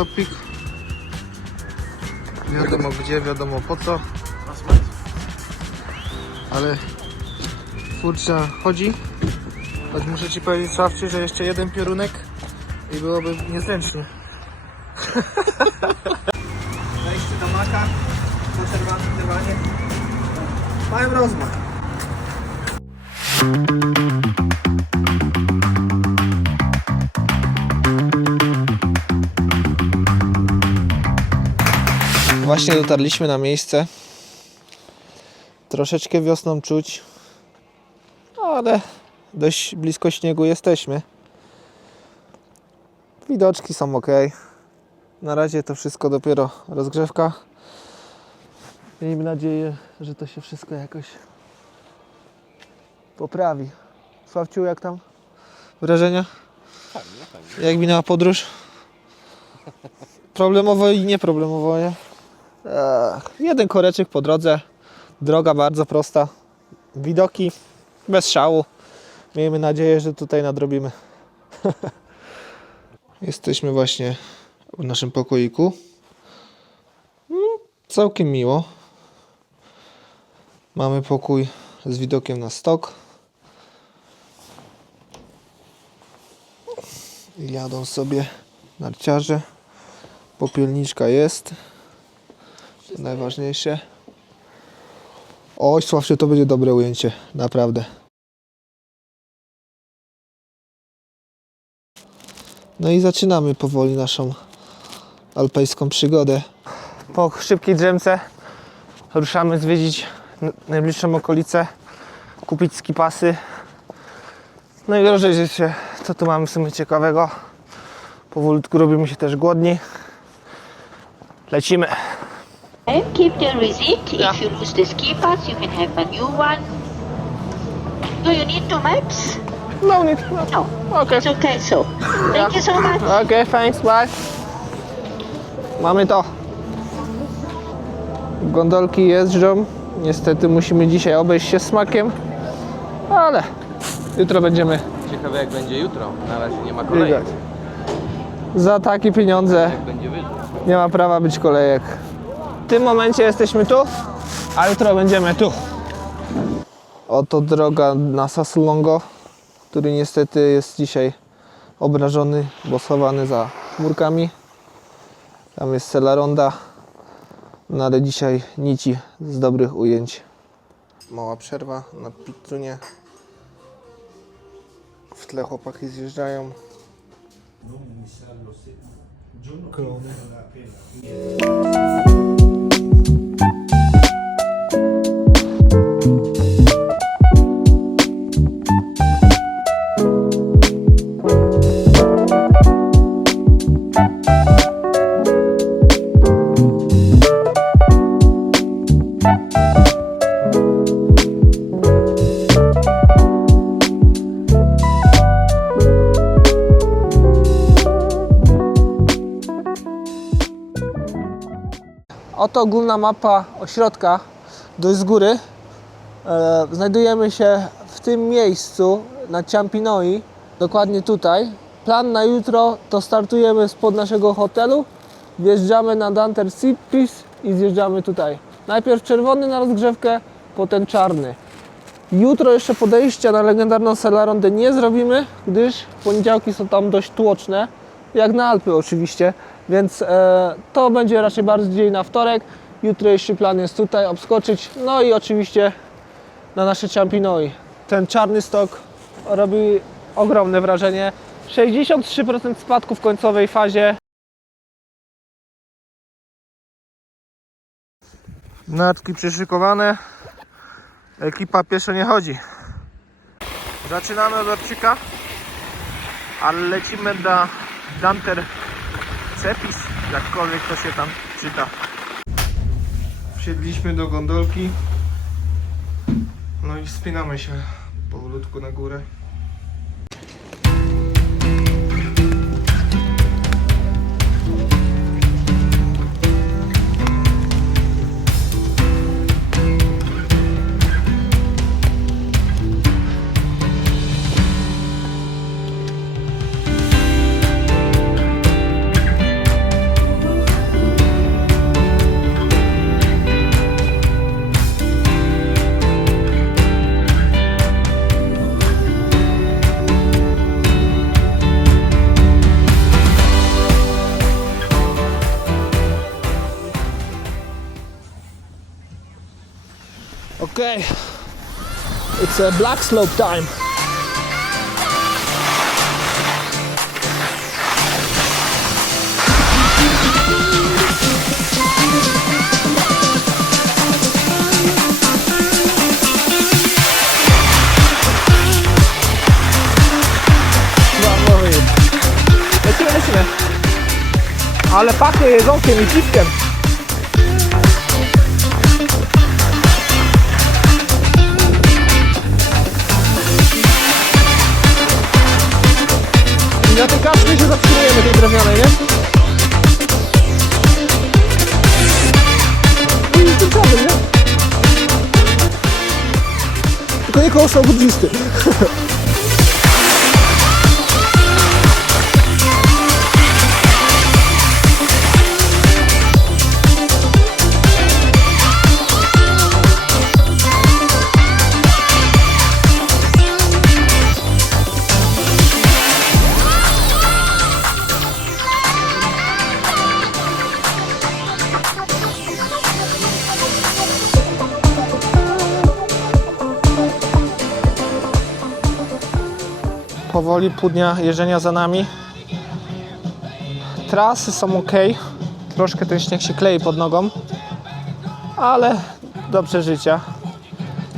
stopik. Wiadomo gdzie, wiadomo po co. Ale furcia chodzi. Choć muszę Ci powiedzieć, Sławciu, że jeszcze jeden piorunek i byłoby niezręcznie. Wejście do maka po czerwonym dywanie. Mają rozmach. Właśnie dotarliśmy na miejsce. Troszeczkę wiosną czuć, ale dość blisko śniegu jesteśmy. Widoczki są ok. Na razie to wszystko dopiero rozgrzewka. Miejmy nadzieję, że to się wszystko jakoś poprawi. Sławciu, jak tam wrażenia? Fajnie. Jak minęła podróż? Problemowo i nieproblemowo, nie? Jeden koreczek po drodze. Droga bardzo prosta. Widoki bez szału. Miejmy nadzieję, że tutaj nadrobimy. Jesteśmy właśnie w naszym pokoiku. Całkiem miło. Mamy pokój z widokiem na stok. Jadą sobie narciarze. Popielniczka jest. Najważniejsze. Oj, Sławcie, to będzie dobre ujęcie. Naprawdę. No i zaczynamy powoli naszą alpejską przygodę. Po szybkiej drzemce ruszamy zwiedzić najbliższą okolicę, kupić skipasy. No i rozejrzeć się, co tu mamy w sumie ciekawego. Powolutku robimy się też głodni. Lecimy. Keep the receipt. If you lose the ski pass, you can have a new one. Do you need two maps? No need. No. Okay. It's okay, so. Thank you so much. Okay, thanks, bye. Mamy to. Gondolki jeżdżą. Niestety musimy dzisiaj obejść się smakiem, ale jutro będziemy. Ciekawe jak będzie jutro. Na razie nie ma kolejek. Za takie pieniądze Jak będzie wyżej. nie ma prawa być kolejek. W tym momencie jesteśmy tu, a jutro będziemy tu. Oto droga na Sasulongo, który niestety jest dzisiaj obrażony, bo schowany za chmurkami. Tam jest Selaronda, no ale dzisiaj nici z dobrych ujęć. Mała przerwa na pizzunie. W tle chłopaki zjeżdżają. Klony. Oto ogólna mapa ośrodka, dość z góry. Znajdujemy się w tym miejscu na Ciampinoi, dokładnie tutaj. Plan na jutro to startujemy spod naszego hotelu, wjeżdżamy na Danter Seapis i zjeżdżamy tutaj. Najpierw czerwony na rozgrzewkę, potem czarny. Jutro jeszcze podejścia na legendarną Selarondę nie zrobimy, gdyż poniedziałki są tam dość tłoczne, jak na Alpy oczywiście. Więc to będzie raczej bardziej na wtorek. Jutro jeszcze plan jest tutaj obskoczyć. No i oczywiście na nasze Ciampinoi. Ten czarny stok robi ogromne wrażenie. 63% spadku w końcowej fazie. Nartki przyszykowane. Ekipa pieszo nie chodzi. Zaczynamy od Orczyka, ale lecimy do Danter Seapis, jakkolwiek to się tam czyta. Wsiedliśmy do gondolki. No i wspinamy się powolutku na górę. Okay, it's a black slope time. Lecimy. Ale pachnie jedzonkiem i piwkiem. I na tej kaczce się zatrzymujemy, tej drewnianej, nie? I tym samym, nie? Tylko nie koło samochodzisty. Powoli pół dnia jeżdżenia za nami. Trasy są ok. Troszkę ten śnieg się klei pod nogą, ale do przeżycia.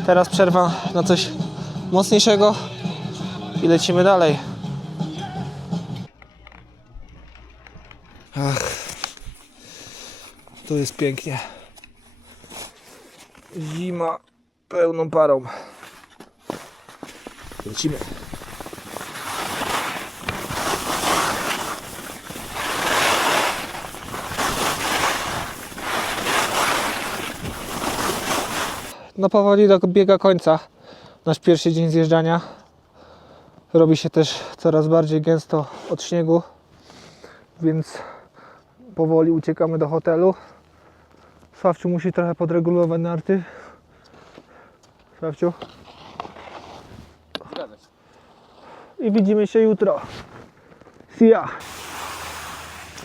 Teraz przerwa na coś mocniejszego i lecimy dalej. Ach, tu jest pięknie. Zima pełną parą. Lecimy. No powoli dobiega końca nasz pierwszy dzień zjeżdżania. Robi się też coraz bardziej gęsto od śniegu, więc powoli uciekamy do hotelu. Sławciu musi trochę podregulować narty. Sławciu. Zgadza się. I widzimy się jutro. See ya.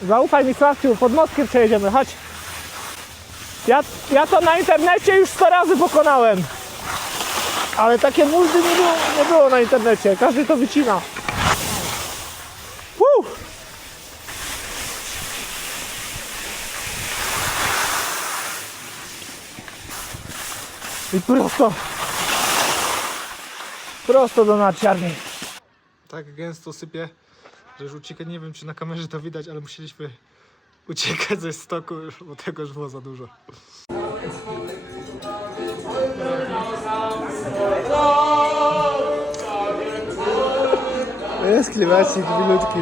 Zaufaj mi, Sławciu, pod mostkiem przejedziemy, chodź. Ja to na internecie już 100 razy pokonałem. Ale takie muldy nie było na internecie. Każdy to wycina. I prosto do narciarni. Tak gęsto sypie, że już uciekać, nie wiem czy na kamerze to widać, ale musieliśmy uciekać ze stoku, bo tego już było za dużo. Jest klimacik milutki.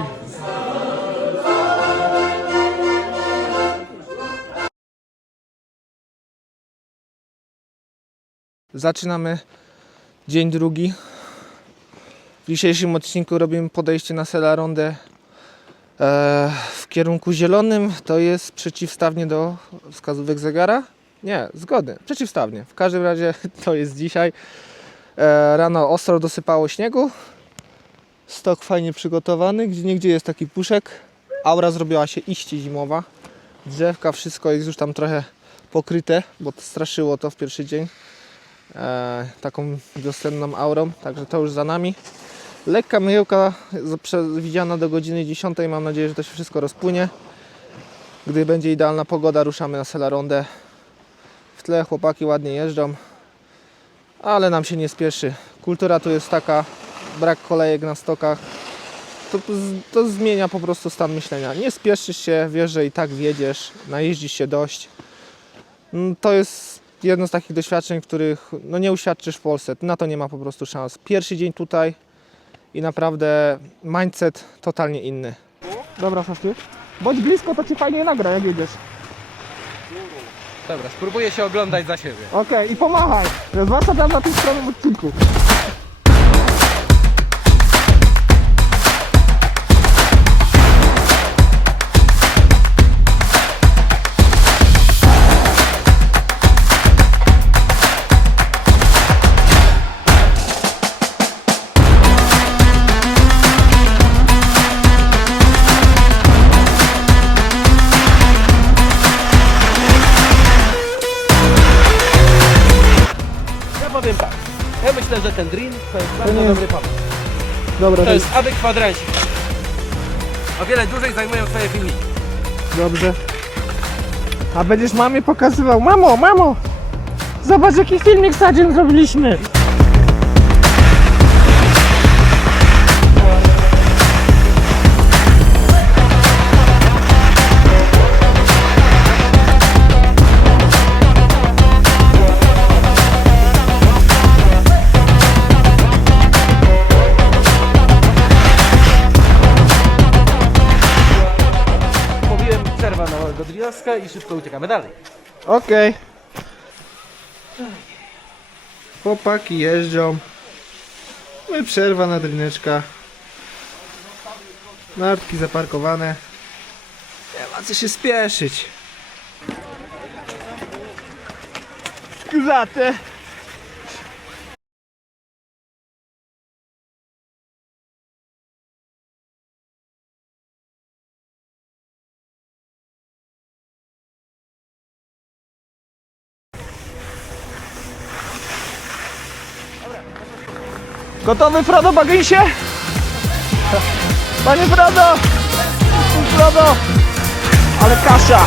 Zaczynamy dzień drugi. W dzisiejszym odcinku robimy podejście na Selarondę w kierunku zielonym. To jest przeciwstawnie do wskazówek zegara? Nie, zgodnie, przeciwstawnie. W każdym razie to jest dzisiaj. Rano ostro dosypało śniegu. Stok fajnie przygotowany, gdzieniegdzie jest taki puszek. Aura zrobiła się iście zimowa. Drzewka, wszystko jest już tam trochę pokryte, bo to straszyło to w pierwszy dzień. Taką wiosenną aurą, także to już za nami. Lekka myjełka przewidziana do godziny 10. Mam nadzieję, że to się wszystko rozpłynie. Gdy będzie idealna pogoda, ruszamy na Selarondę. W tle chłopaki ładnie jeżdżą, ale nam się nie spieszy. Kultura tu jest taka, brak kolejek na stokach. To zmienia po prostu stan myślenia. Nie spieszysz się, wiesz, że i tak wjedziesz, najeździsz się dość. To jest jedno z takich doświadczeń, których no, nie uświadczysz w Polsce. Na to nie ma po prostu szans. Pierwszy dzień tutaj i naprawdę mindset totalnie inny. Dobra, Sofie. Bądź blisko, to Ci fajnie nagra, jak jedziesz. Dobra, spróbuję się oglądać za siebie. Okej, i pomachaj. Zwłaszcza tam na tym stronnym odcinku. że ten drill to jest To bardzo nie jest- dobry pomysł. Dobra, To jest aby kwadransik. O wiele dłużej zajmują twoje filmiki. dobrze. A będziesz mamie pokazywał. Mamo, mamo! Zobacz, jaki filmik z Tadziem zrobiliśmy. Mówiłem, przerwa na małego drillowska i szybko uciekamy dalej. Okej. Chłopaki jeżdżą. My przerwa na drineczka. Nartki zaparkowane. Nie ma co się spieszyć. Skrzate. Gotowy, Frodo, Bagińsie? Panie Frodo! Frodo! Ale kasza!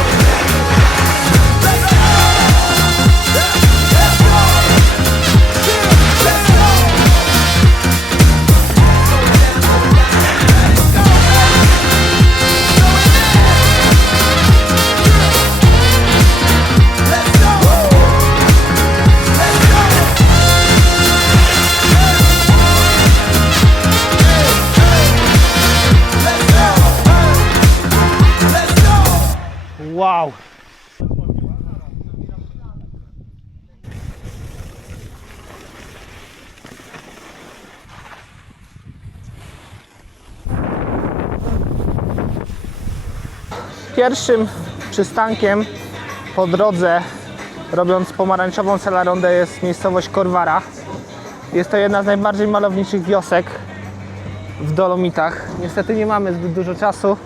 Wow! Pierwszym przystankiem po drodze, robiąc pomarańczową Celarondę, jest miejscowość Korwara. Jest to jedna z najbardziej malowniczych wiosek w Dolomitach. Niestety nie mamy zbyt dużo czasu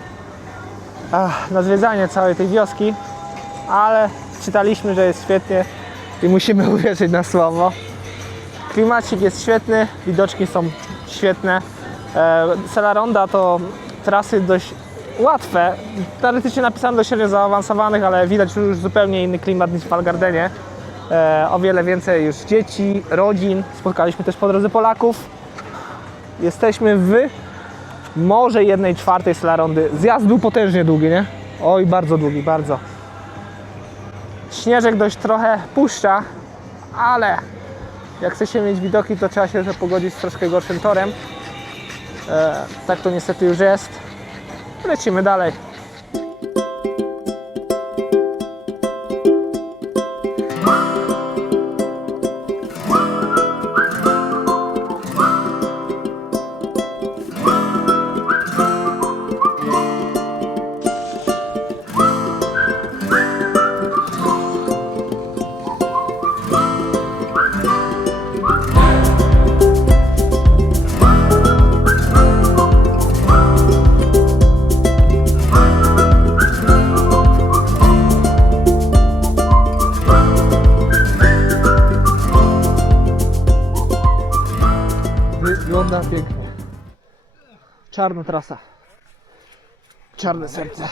na zwiedzanie całej tej wioski, ale czytaliśmy, że jest świetnie i musimy uwierzyć na słowo. Klimacik jest świetny, widoczki są świetne. Celaronda to trasy dość łatwe, teoretycznie napisane do średnio zaawansowanych, ale widać już zupełnie inny klimat niż w Val-Gardenie. O wiele więcej już dzieci, rodzin. Spotkaliśmy też po drodze Polaków. Jesteśmy w może 1/4 Celarondy. Zjazd był potężnie długi, nie? Oj, bardzo długi, bardzo. Śnieżek dość trochę puszcza, ale jak chce się mieć widoki, to trzeba się pogodzić z troszkę gorszym torem. Tak to niestety już jest. Lecimy dalej. Wygląda pięknie. Czarna trasa. Czarne serce.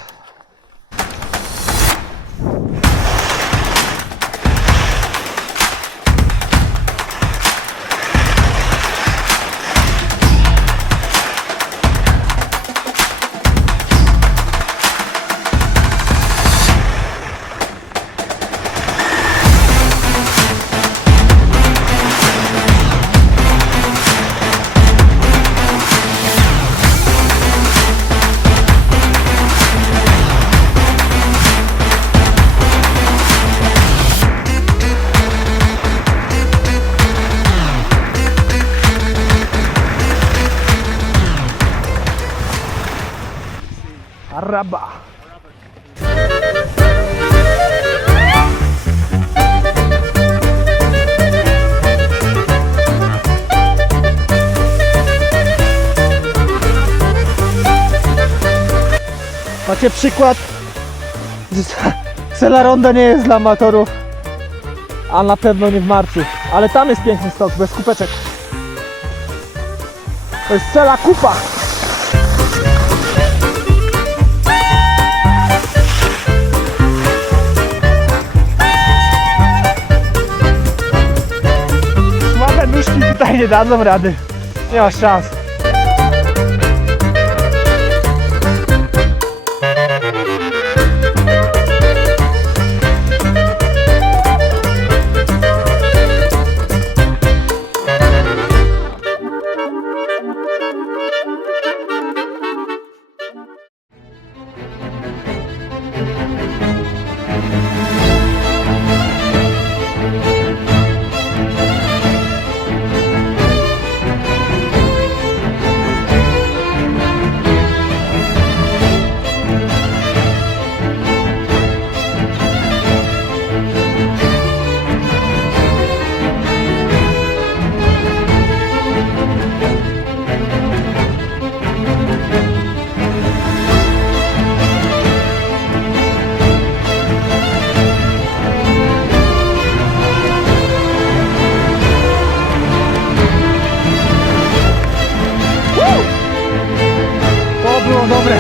Araba. Macie przykład, że Celaronda nie jest dla amatorów, a na pewno nie w marcu. Ale tam jest piękny stok, bez kupeczek. To jest cała kupa. Słabe nóżki tutaj nie dadzą rady. Nie ma szans. To było dobre.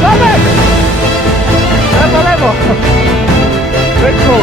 Zamek! Lewo, lewo! Byku!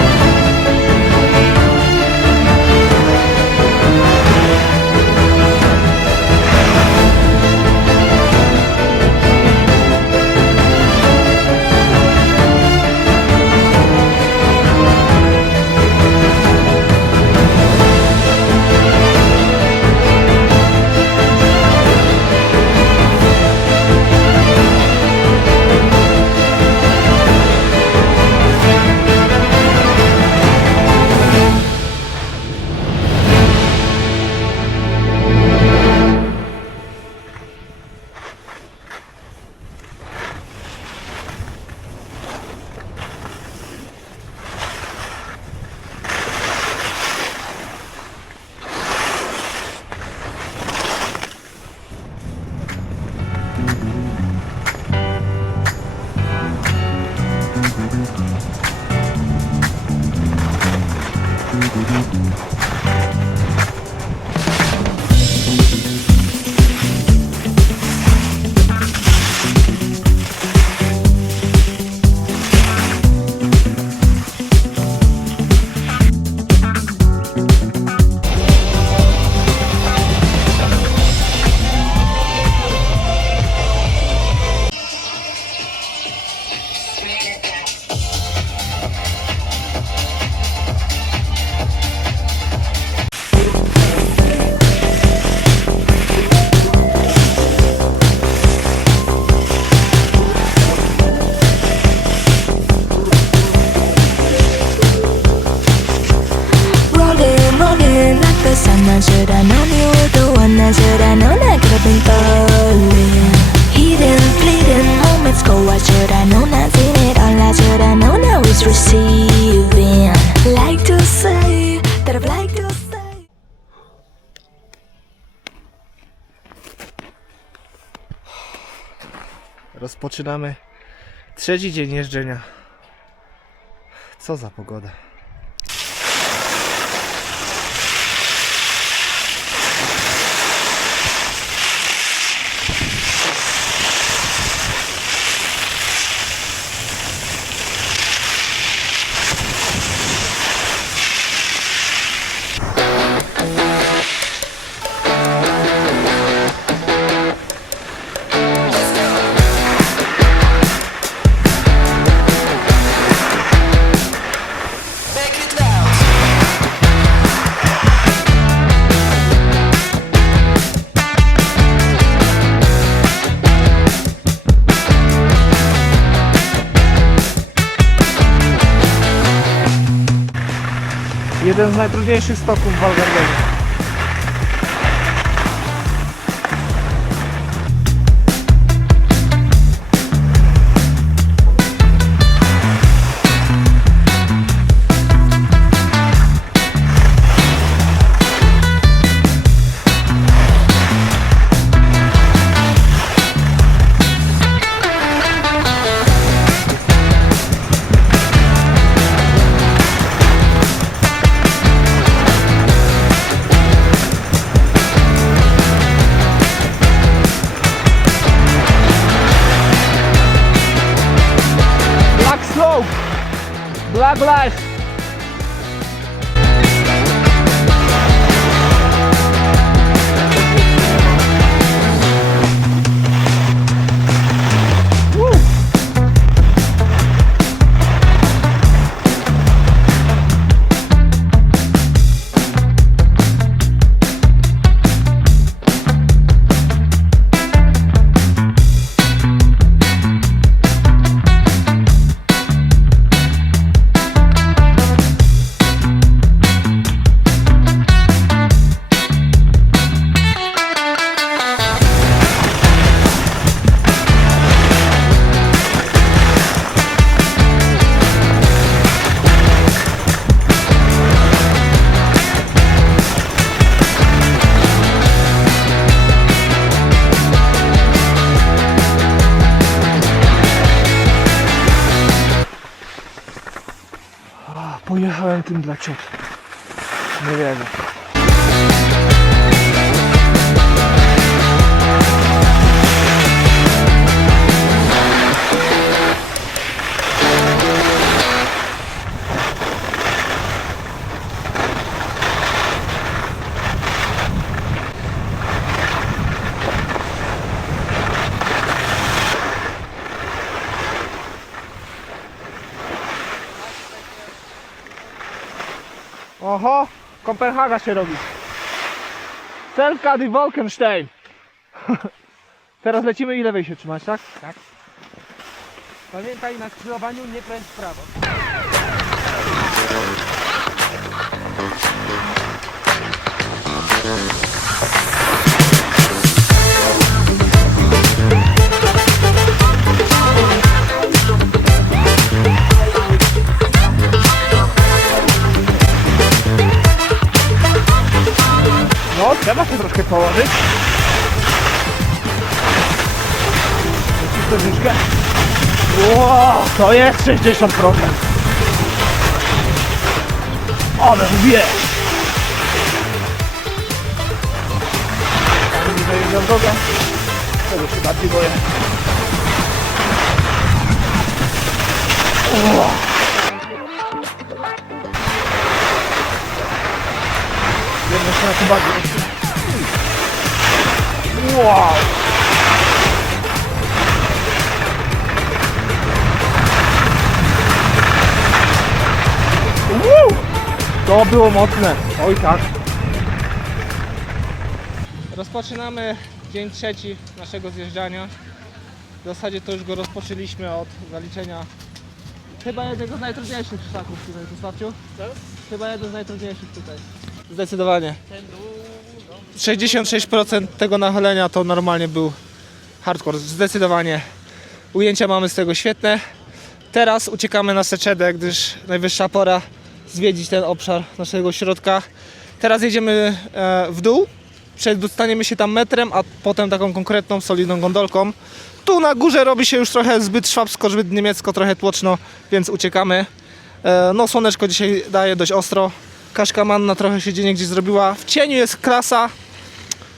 I should have known you were the one. I should have known I could have been falling. Hidden, fleeting moments go. I should have known I'd seen it all. I should have known I was receiving. Like to say that I've liked to say. Rozpoczynamy trzeci dzień jeżdżenia. Co za pogoda. Jeden z najtrudniejszych stoków w Valgardenie. Tag life! Pojechałem tym dla ciot. Nie wierzę. Oho, Kopenhaga się robi. Selfcad i Wolkenstein. Teraz lecimy i lewej się trzymać, tak? Tak. Pamiętaj, na skrzyżowaniu nie kręć w prawo. No, trzeba się troszkę położyć. Troszeczkę. Wow, to jest 60%. Ale wiesz. Nie zajeżdżam drogę. Tego się bardziej boję. Wow. Jedno się na tym bardziej. Wow. To było mocne. Oj tak. Rozpoczynamy dzień trzeci naszego zjeżdżania. W zasadzie to już go rozpoczęliśmy od zaliczenia chyba jednego z najtrudniejszych szlaków tutaj, Sławciu? Chyba jeden z najtrudniejszych tutaj. Zdecydowanie. 66% tego nachylenia to normalnie był hardcore. Zdecydowanie. Ujęcia mamy z tego świetne. Teraz uciekamy na Seczedę, gdyż najwyższa pora zwiedzić ten obszar naszego środka. Teraz jedziemy w dół, przedostaniemy się tam metrem, a potem taką konkretną, solidną gondolką. Tu na górze robi się już trochę zbyt szwabsko, zbyt niemiecko, trochę tłoczno, więc uciekamy. No słoneczko dzisiaj daje dość ostro. Kaszka manna trochę się gdzieś zrobiła. W cieniu jest klasa,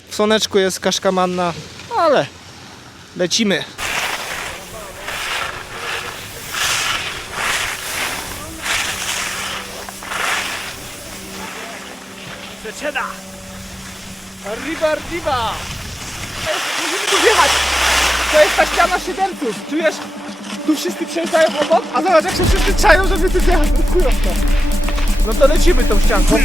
w słoneczku jest kaszka manna, ale lecimy. Seceda! Arriba, arriba! Musimy tu wjechać! To jest ta ściana siedemców! Czujesz? Tu wszyscy przejeżdżają obok, a zobacz jak się wszyscy czają, żeby tu wjechać. No to lecimy tą ścianką.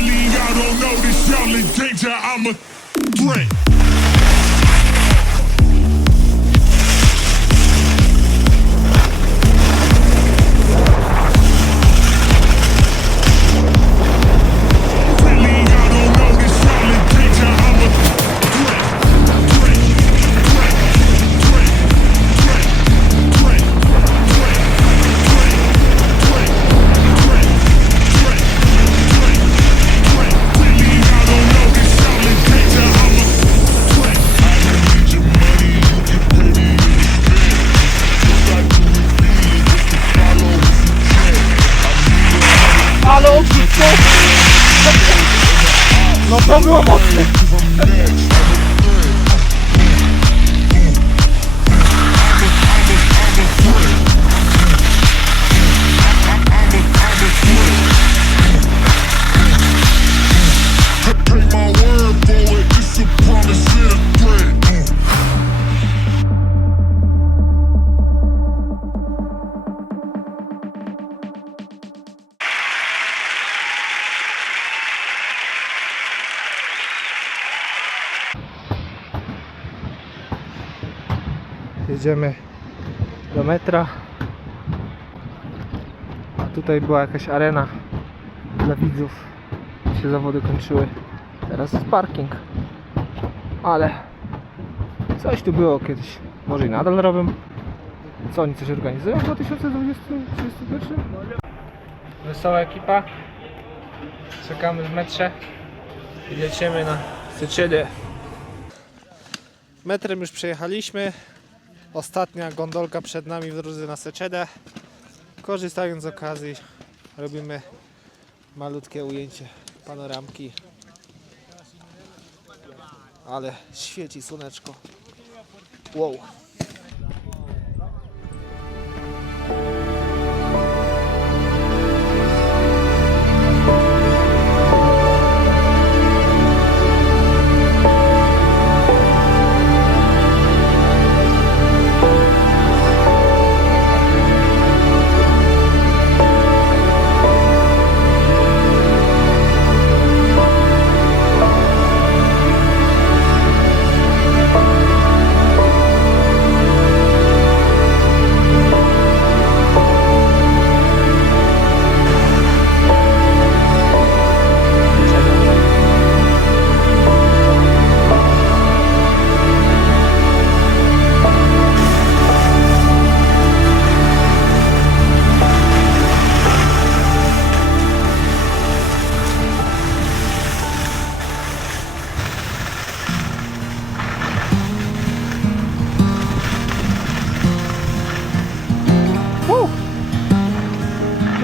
No to było mocne. Jedziemy do metra. A tutaj była jakaś arena dla widzów. Się zawody kończyły. Teraz jest parking. Ale coś tu było kiedyś. Może i nadal robią. Co oni coś organizują w 2021? Wesoła ekipa. Czekamy w metrze i lecimy na Seczedę. Metrem już przejechaliśmy. Ostatnia gondolka przed nami w drodze na Seczedę. Korzystając z okazji robimy malutkie ujęcie panoramki. Ale świeci słoneczko. Wow.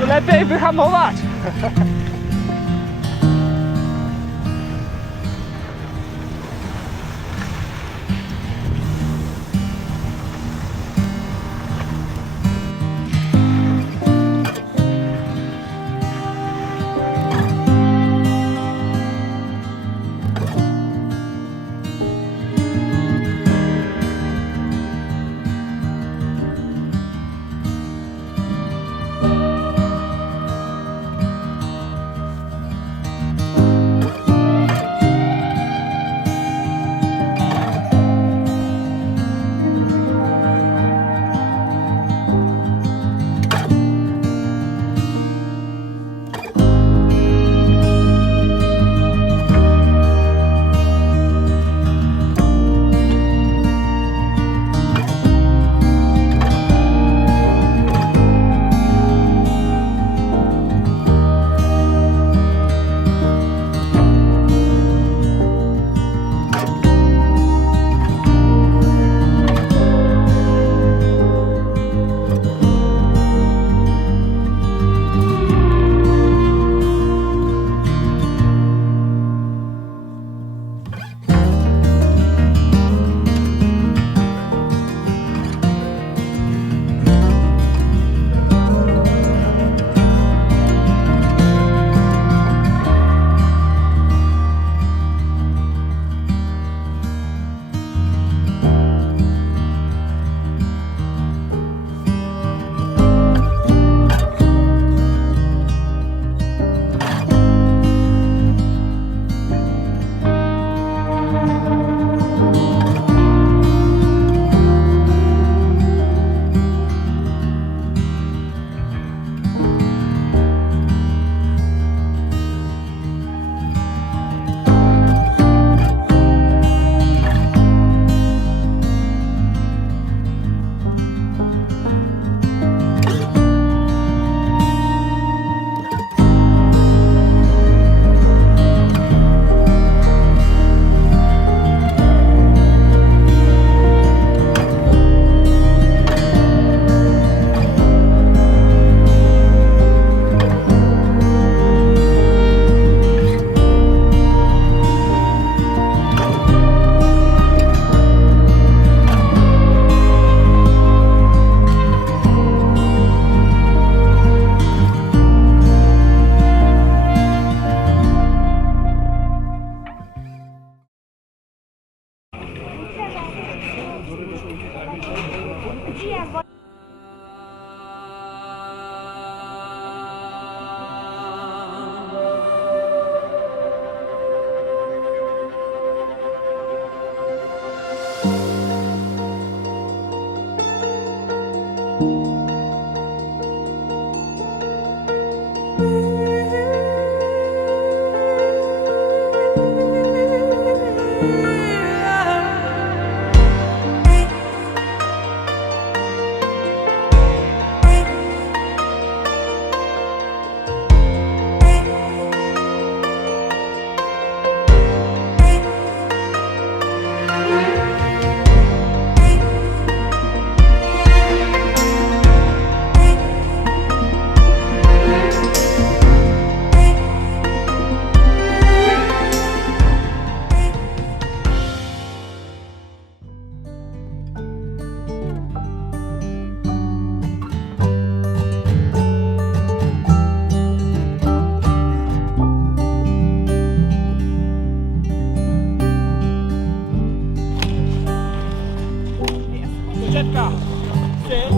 Lepiej wyhamować!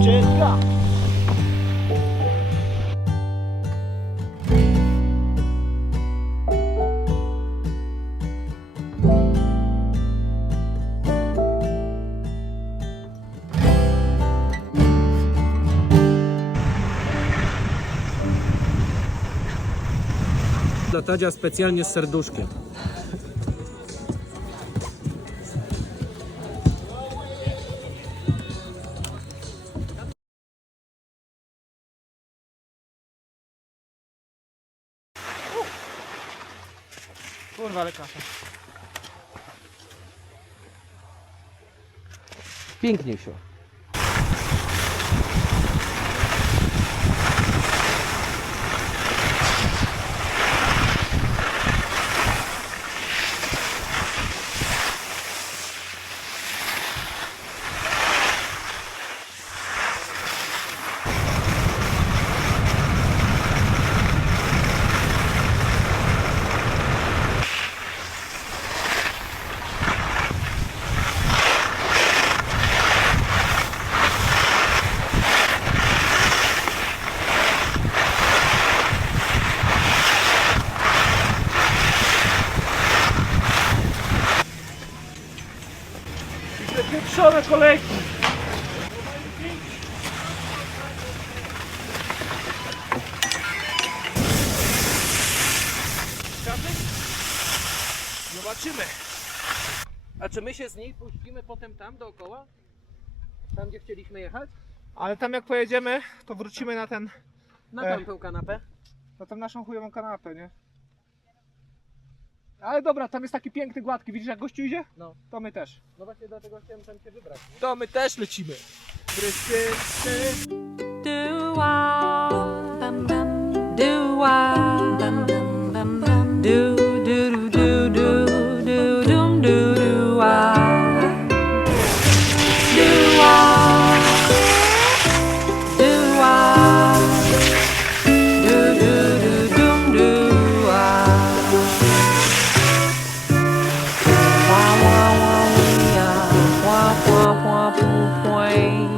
Ścieżka. Dla Tadzia specjalnie z serduszkiem. Kurwa, ale kasa. Pięknie się. Pieprzone kolejki. Zobaczymy. A czy my się z niej puścimy potem tam dookoła? Tam gdzie chcieliśmy jechać? Ale tam jak pojedziemy, to wrócimy na ten, Na tamtą kanapę? na tą naszą chujową kanapę, nie? Ale dobra, tam jest taki piękny, gładki. Widzisz jak gościu idzie? No. To my też. No właśnie dlatego chciałem tam się wybrać. Nie? To my też lecimy. Do wah, bum bum. Do wah, bum bum bum bum. Do do do do do do do do wah. Do wah, do wah. Do do do do do wah. Wah wah wah wee wah wah wah poo point.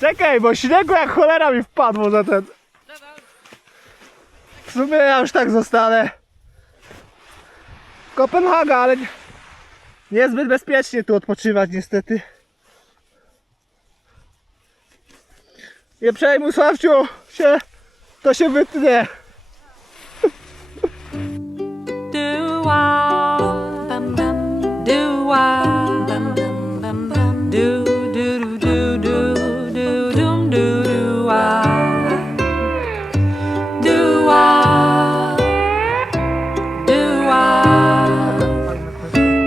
Czekaj, bo śniegu jak cholera mi wpadło za ten. W sumie ja już tak zostanę. Kopenhaga, ale niezbyt bezpiecznie tu odpoczywać niestety. Nie przejmuj, Sławciu, to się wytnie. Do wah, bum bum. Do wah, bum bum bum bum. Do do do do do do do do wah. Do wah, do wah.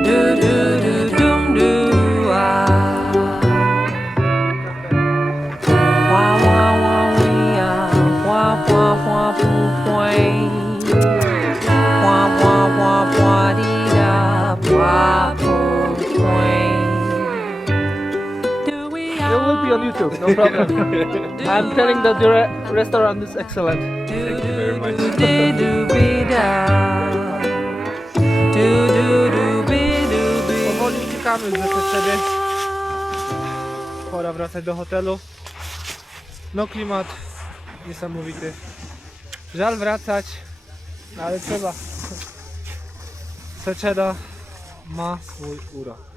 Do do do do do wah. Wah wah wah wee wah wah wah poo point. Wah wah wah wah dee da wah poo point. Do we It will be on YouTube, no problem. I'm telling that the restaurant is excellent. Thank you very much. Powoli uciekamy już ze Seczeby. Pora wracać do hotelu. No klimat niesamowity. Żal wracać, ale trzeba. Seczeda ma swój urok.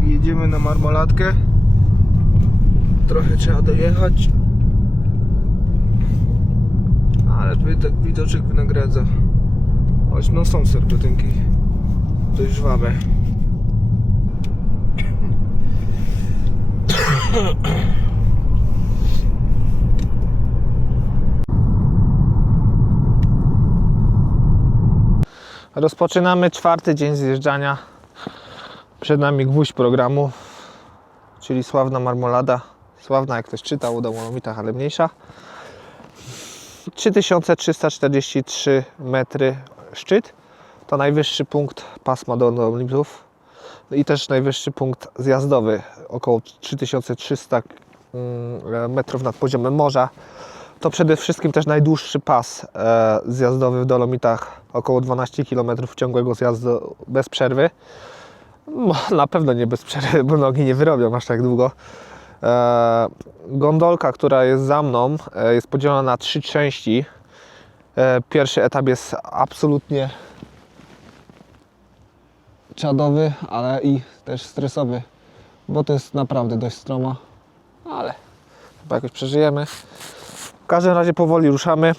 Jedziemy na Marmolatkę. Trochę trzeba dojechać. Ale widoczek wynagradza. Choć no są serpentynki dość żwawe. Rozpoczynamy 4. dzień zjeżdżania. Przed nami gwóźdź programu, czyli sławna marmolada. Sławna, jak ktoś czytał o Dolomitach, ale mniejsza. 3343 metry szczyt. To najwyższy punkt pasma Dolomitów i też najwyższy punkt zjazdowy, około 3300 metrów nad poziomem morza. To przede wszystkim też najdłuższy pas zjazdowy w Dolomitach, około 12 km ciągłego zjazdu bez przerwy. Na pewno nie bez przerwy, bo nogi nie wyrobią aż tak długo. Gondolka, która jest za mną, jest podzielona na 3 części. Pierwszy etap jest absolutnie czadowy, ale i też stresowy, bo to jest naprawdę dość stroma, ale chyba jakoś przeżyjemy. W każdym razie powoli ruszamy.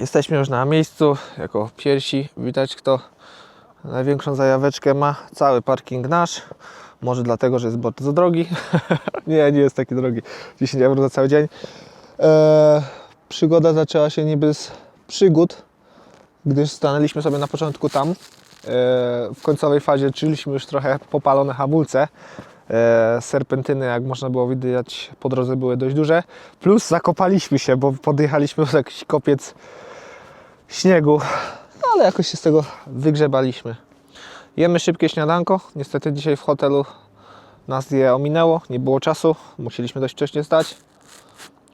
Jesteśmy już na miejscu, jako pierwsi. Widać, kto największą zajaweczkę ma. Cały parking nasz. Może dlatego, że jest bardzo drogi. Nie jest taki drogi. 10 euro za cały dzień. Przygoda zaczęła się niby z przygód, gdyż stanęliśmy sobie na początku tam. W końcowej fazie czuliśmy już trochę popalone hamulce. Serpentyny, jak można było widać, po drodze były dość duże. Plus zakopaliśmy się, bo podjechaliśmy w jakiś kopiec śniegu. Ale jakoś się z tego wygrzebaliśmy. Jemy szybkie śniadanko. Niestety dzisiaj w hotelu nas je ominęło. Nie było czasu. Musieliśmy dość wcześnie stać.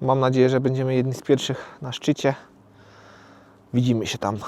Mam nadzieję, że będziemy jedni z pierwszych na szczycie. Widzimy się tam.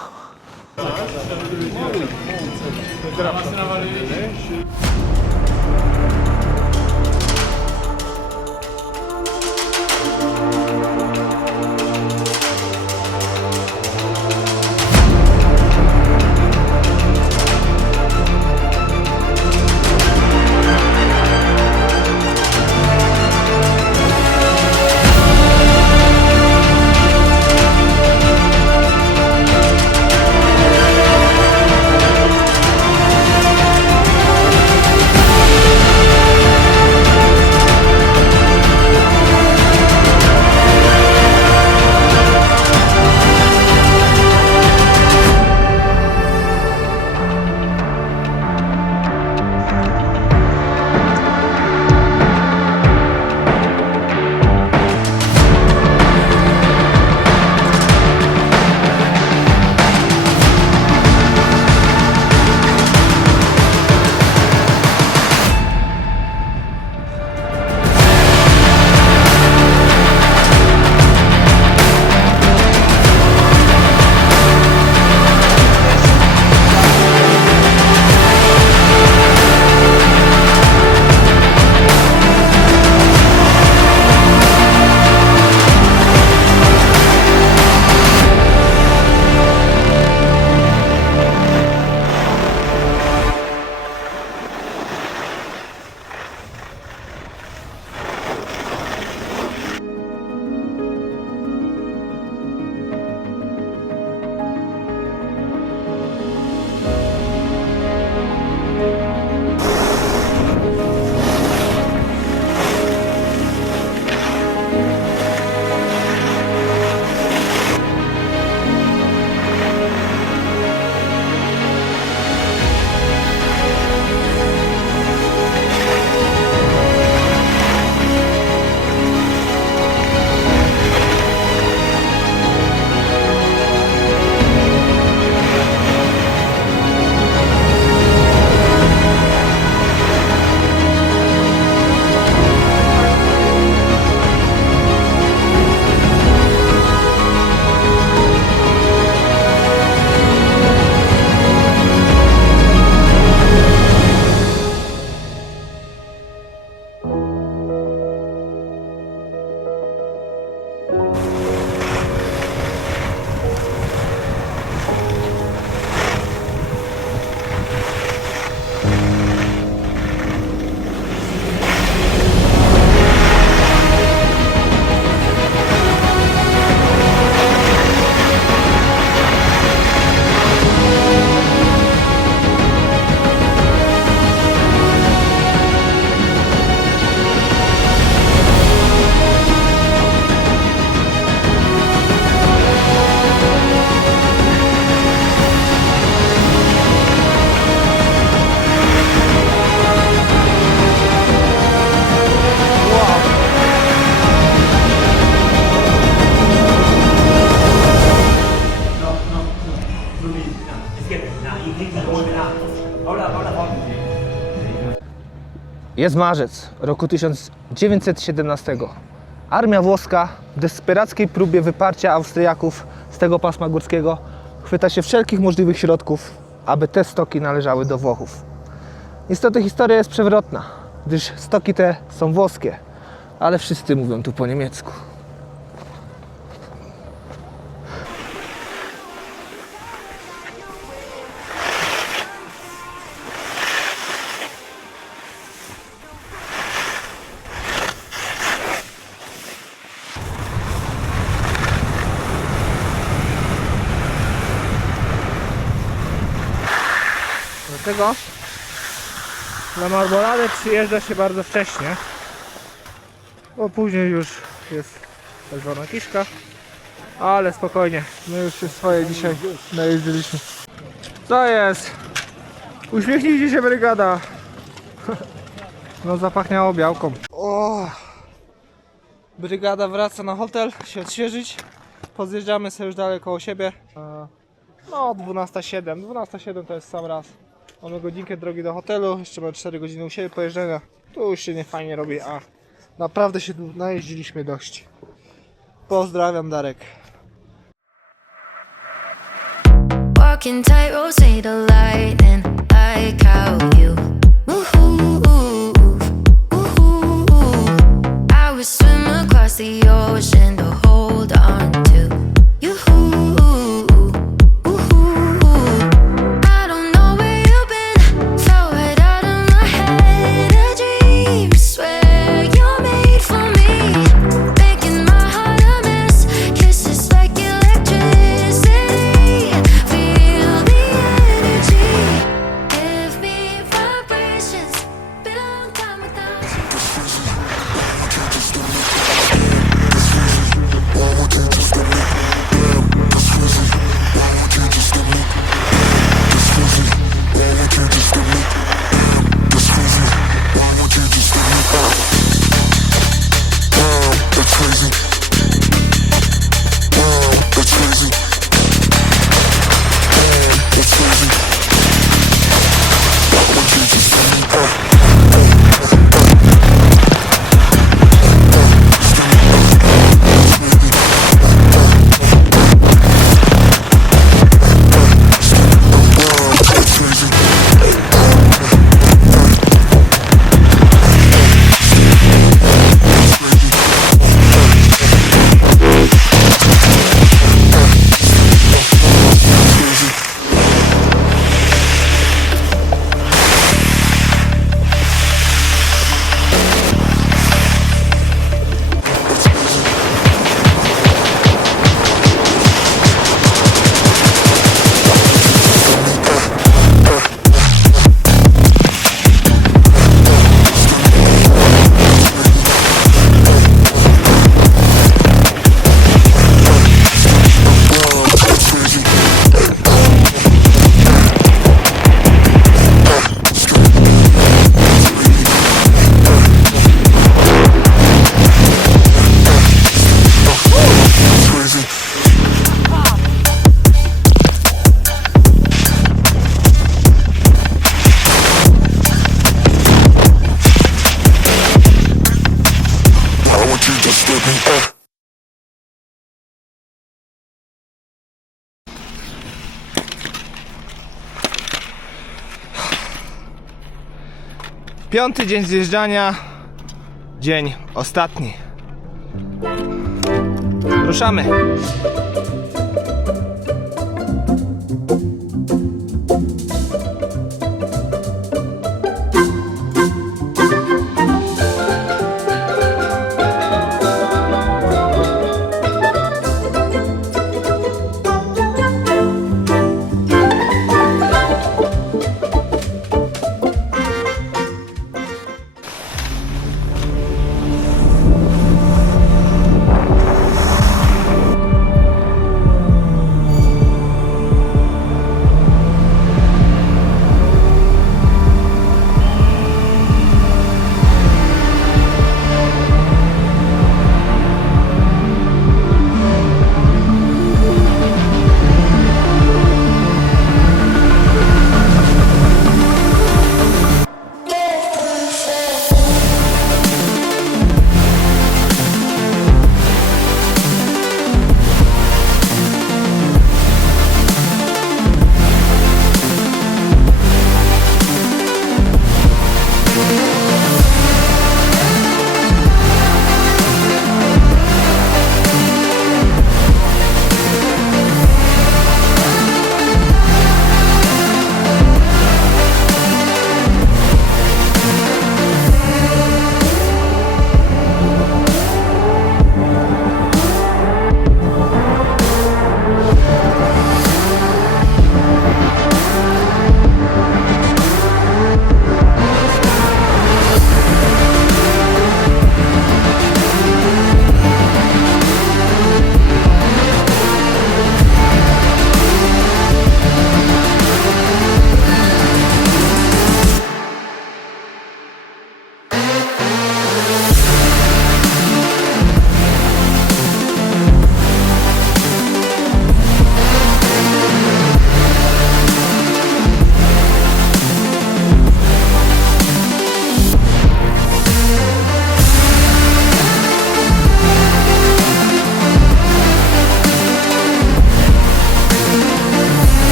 Jest marzec roku 1917. Armia włoska w desperackiej próbie wyparcia Austriaków z tego pasma górskiego chwyta się wszelkich możliwych środków, aby te stoki należały do Włochów. Niestety historia jest przewrotna, gdyż stoki te są włoskie, ale wszyscy mówią tu po niemiecku. Dlatego na Marmoladę przyjeżdża się bardzo wcześnie, bo później już jest tak zwana kiszka, ale spokojnie, my już się swoje dzisiaj najeździliśmy. Co jest? Uśmiechnijcie się, brygada! No zapachniało białką. O! Brygada wraca na hotel, się odświeżyć. Podjeżdżamy sobie już dalej koło siebie. No 12:07, 12:07 to jest sam raz. Mamy godzinkę drogi do hotelu, jeszcze mamy 4 godziny u siebie pojeżdżenia. Tu już się nie fajnie robi, a naprawdę się tu najeździliśmy dość. Pozdrawiam, Darek. Walking tightrope, say the lightning like how you move. I would swim across the ocean to hold on to you. I don't know where you've been, fell right out of my head. A dream, swear you're made for me, making my heart a mess. Kisses like electricity, feel the energy, give me vibrations. Been a long time without you. Piąty dzień zjeżdżania, dzień ostatni. Ruszamy.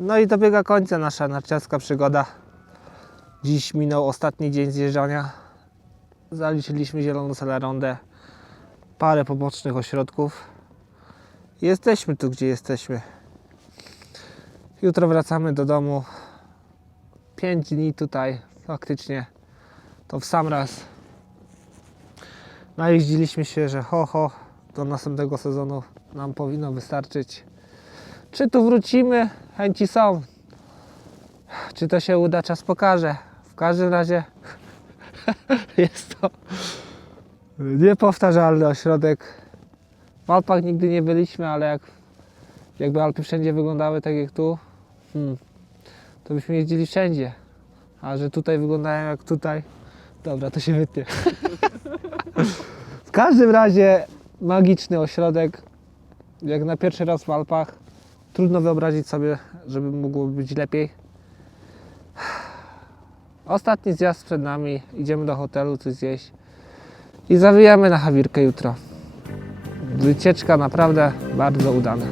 No i dobiega końca nasza narciarska przygoda. Dziś minął ostatni dzień zjeżdżania. Zaliczyliśmy Zieloną Selarondę, parę pobocznych ośrodków. Jesteśmy tu, gdzie jesteśmy. Jutro wracamy do domu. 5 dni tutaj, faktycznie to w sam raz. Najeździliśmy się, że do następnego sezonu nam powinno wystarczyć. Czy tu wrócimy? Chęci są. Czy to się uda? Czas pokaże. W każdym razie jest to niepowtarzalny ośrodek. W Alpach nigdy nie byliśmy, ale jakby Alpy wszędzie wyglądały tak jak tu, to byśmy jeździli wszędzie. A że tutaj wyglądają jak tutaj, dobra, to się wytnie. W każdym razie magiczny ośrodek, jak na pierwszy raz w Alpach. Trudno wyobrazić sobie, żeby mogło być lepiej. Ostatni zjazd przed nami, idziemy do hotelu coś zjeść i zawijamy na Hawirkę jutro. Wycieczka naprawdę bardzo udana.